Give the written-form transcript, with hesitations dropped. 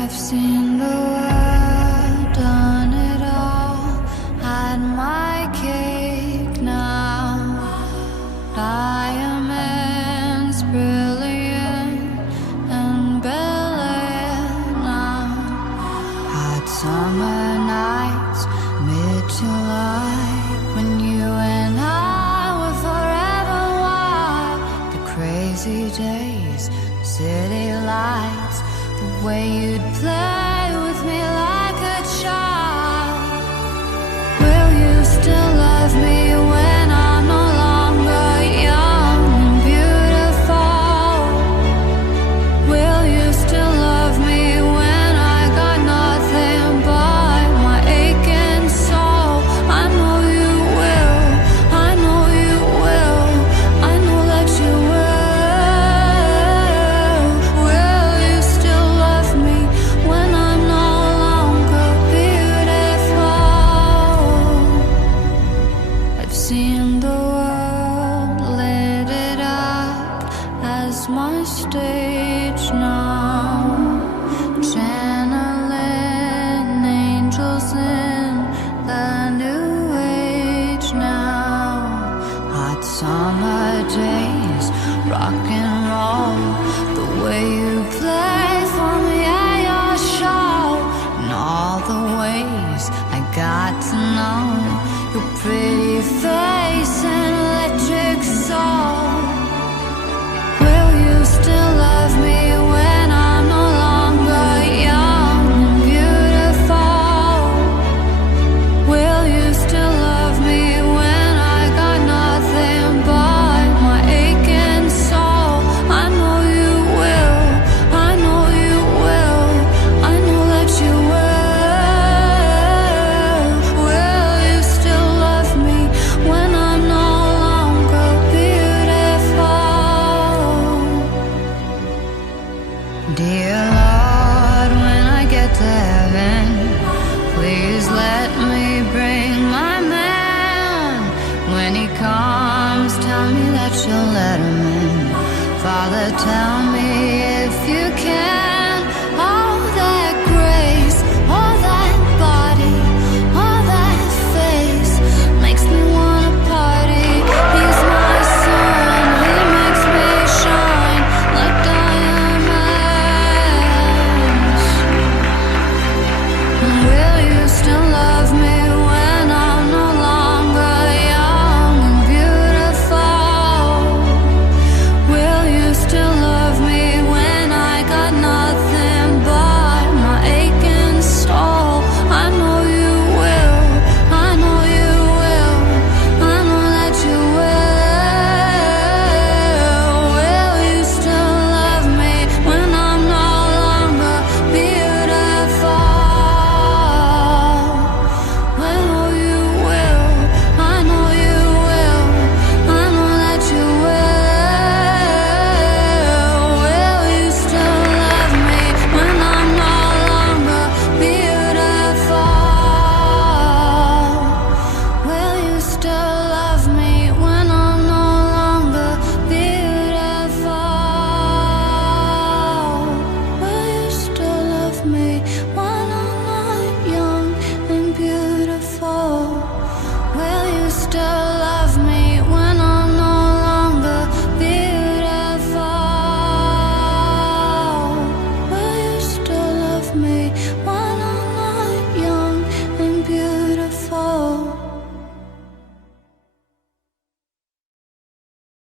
I've seen the world, done it all, had my cake now. Diamonds brilliant and brilliant now. Hot summer nights, mid-July, when you and I were forever wild. The crazy days, city lights, the way you'd play with me like a child. Will you still love me when I'm no longer young and beautiful? Will you still love me when I got nothing but my aching soul? I know you will, I know you will, I know that you will. Will you still love me when I'm no longer beautiful? I've seen the world, lit it up as my stage now. Channeling angels in the new age now. Hot summer days, rock and roll, the way you play for me at your show, and all the ways I got to know your pretty face and electric soul. Will you still love me when I'm no longer young and beautiful? Will you still love me when I got nothing but my aching soul? I know you will, I know you will, I know that you will. Will you still love me when I'm no longer beautiful? Dear Lord, when I get to heaven, please let me bring my man. When he comes, tell me that you'll let him in. Father, tell me if you can. All that grace, all that body, all that face makes me wanna party. He's my sun, he makes me shine like diamonds. Will you still love me when I'm no longer young and beautiful? Will you still love me when I got nothing but my aching soul? I know you will, I know you will, I know that you will. Will you still love me when I'm no longer beautiful? I know you will, I know you will, I know that you will. Will you still love me when I'm no longer beautiful? Will you still love me when I'm no longer beautiful? Will you still love me when I'm not young and beautiful? Will you still